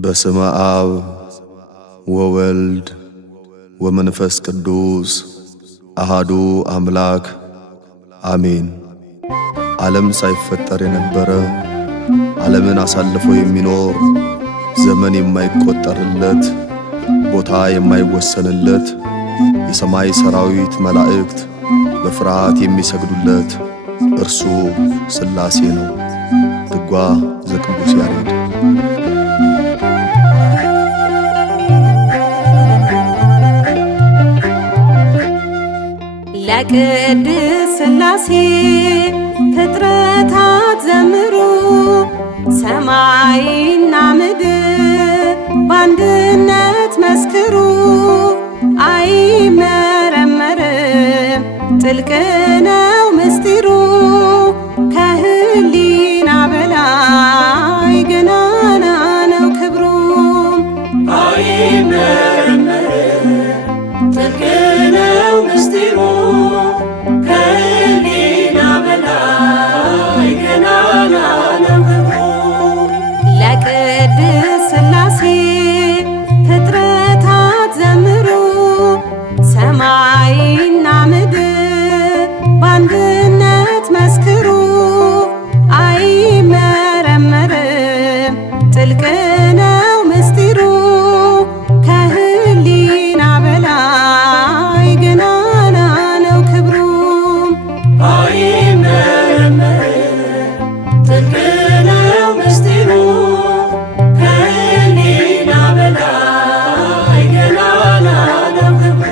በስመ አብ ወወልድ ወመንፈስ ቅዱስ አሃዱ አምላክ አሜን። ዓለም ሳይፈጠር የነበረ ዓለምን አሳልፎ የሚኖር ዘመን የማይቆጠርለት ቦታ የማይወሰንለት የሰማይ ሰራዊት መላእክት በፍርሃት የሚሰግዱለት እርሱ ሥላሴ ነው። ድጓ ዘቅዱስ ያሬድ። ለቅድስት ሥላሴ ፍጥረታት ዘምሩ፣ ሰማይና ምድር በአንድነት መስክሩ። አይመረመርም ጥልቅ ነው ምስጢሩ፣ ከህሊና በላይ ገናና ነው ክብሩ። አይመረመርም ጥልቅ ነው ምስጢሩ፣ ከህሊና በላይ ገናና ነው ክብሩ። ለቅድስት ሥላሴ ፍጥረታት ዘምሩ፣ ሰማይና ምድር በአንድነት መስክሩ። አይመረመርም ጥልቅ ነው ምስጢሩ፣ ከህሊና በላይ ገናና ነው ክብሩ። አይመረመርም ጥልቅ ነው ምስጢሩ፣ ከህሊና በላይ ገናና ነው ክብሩ።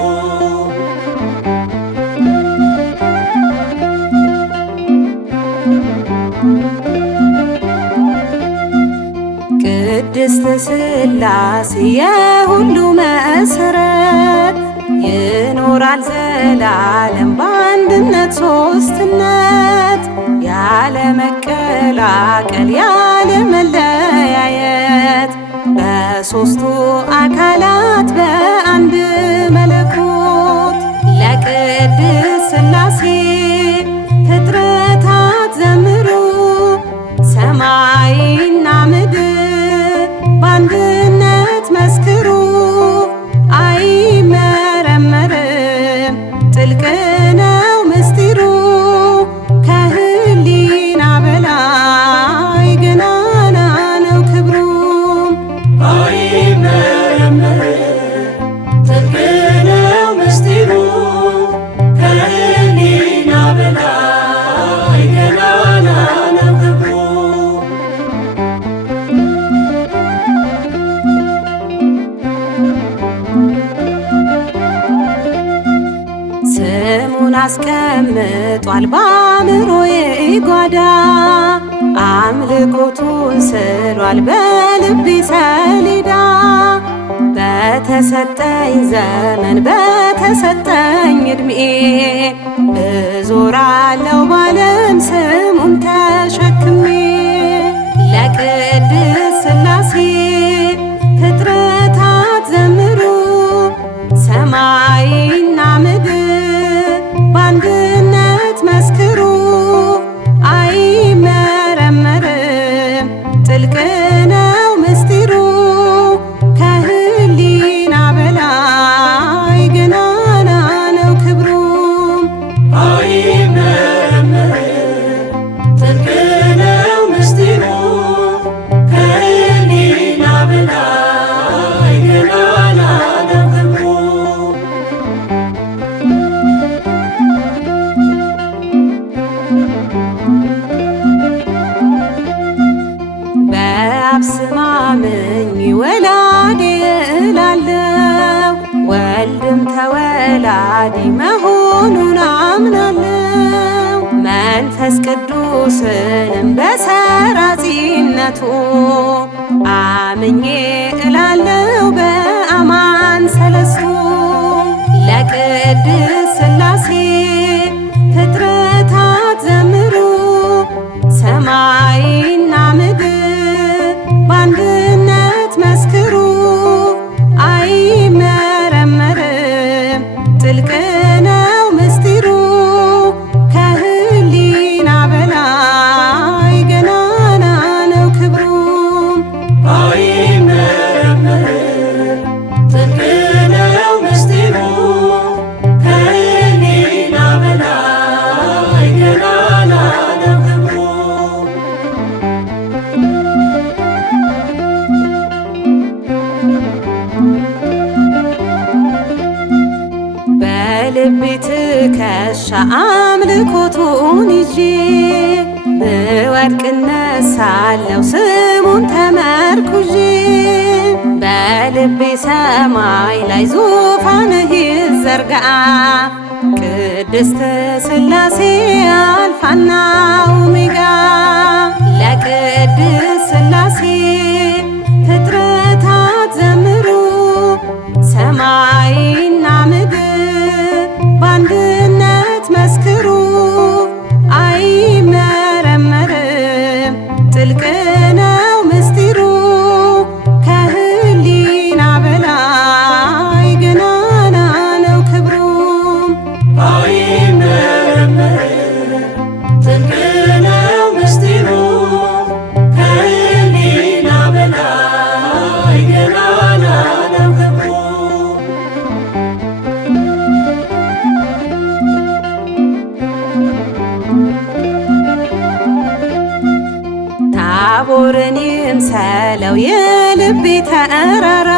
ቅድስት ሥላሴ የሁሉ መሠረት፣ ይኖራል ዘላለም በአንድነት ሦስትነት፣ ያለ መቀላቀል ያለ መለያየት፣ በሦስቱ አካላት በአንድ መለኮት። ለቅድስት ሥላሴ ፍጥረታት ዘምሩ፣ ሰማይና ምድር በአንድነት መስክሩ። አይመረመርም ጥልቅ ነው ምስጢሩ፣ ከህሊና በላይ ገናና ነው ክብሩ። አይመረመርም ጥልቅ ነው ምስጢሩ፣ ከህሊና በላይ ገናና ነው ክብሩ። ስሙን አስቀምጧል በአእምሮዬ ጓዳ፣ አምልኮቱን ስሏል በልቤ ሰሌዳ። በተሰጠኝ ዘመን በተሰጠኝ ዕድሜ እዞራለሁ ባለም ስሙን ተሸክሜ። ለቅድስት ሥላሴ ፍጥረታት ዘምሩ፣ ሰማይና ምድር በአንድነት መስክሩ። አይመረመርም ጥልቅ ነው ምስጢሩ፣ ከህሊና በላይ ገናና ነው ክብሩ። አይመረመርም ጥልቅ ነው ምስጢሩ፣ ከህሊና በላይ ገናና ነው ክብሩ። በአብ ስም አምኜ ወላዲ እላለሁ፣ ወልድም ተወላዲ መሆኑን አምናለሁ። መንፈስ ቅዱስንም በሰራጺነቱ አምኜ እላለሁ በአማን ሰለስቱ። ለቅድስት ሥላሴ ፍጥረታት ዘምሩ፣ ሰማይና ምድር በአንድነት መስክሩ። አይመረመርም ጥልቅ ነው ምስጢሩ፣ ከህሊና በላይ ገናና ነው ክብሩ። አይመረመርም ትከሻ አምልኮቱን ይዤ ብወድቅ እነሳለሁ ስሙን ተመርኩዤ በልቤ ሰማይ ላይ ዙፋንህ ይዘርጋ ቅድስት ሥላሴ አልፋና ኦሜጋ ለቅድስት ሥላሴ ፍጥረታት ዘምሩ ሰማይና ምድር በአንድነት መስክሩ አይመረመርም ጥልቅ ነው ምስጢሩ ከህሊና በላይ ገናና ነው ክብሩ አይመረመርም ጥልቅ ነው ምስጢሩ ከህሊና በላይ ገናና ነው ክብሩ ታቦርን ይምሰለው የልቤ ተራራ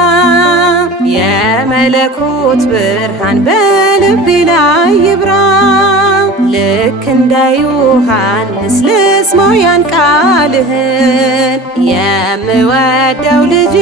የመለኮት ብርሃን በልቤ ላይ ይብራ ልክ እንደ ዮሐንስ ልስማው ያን ቃልህን የምወደው ልጅ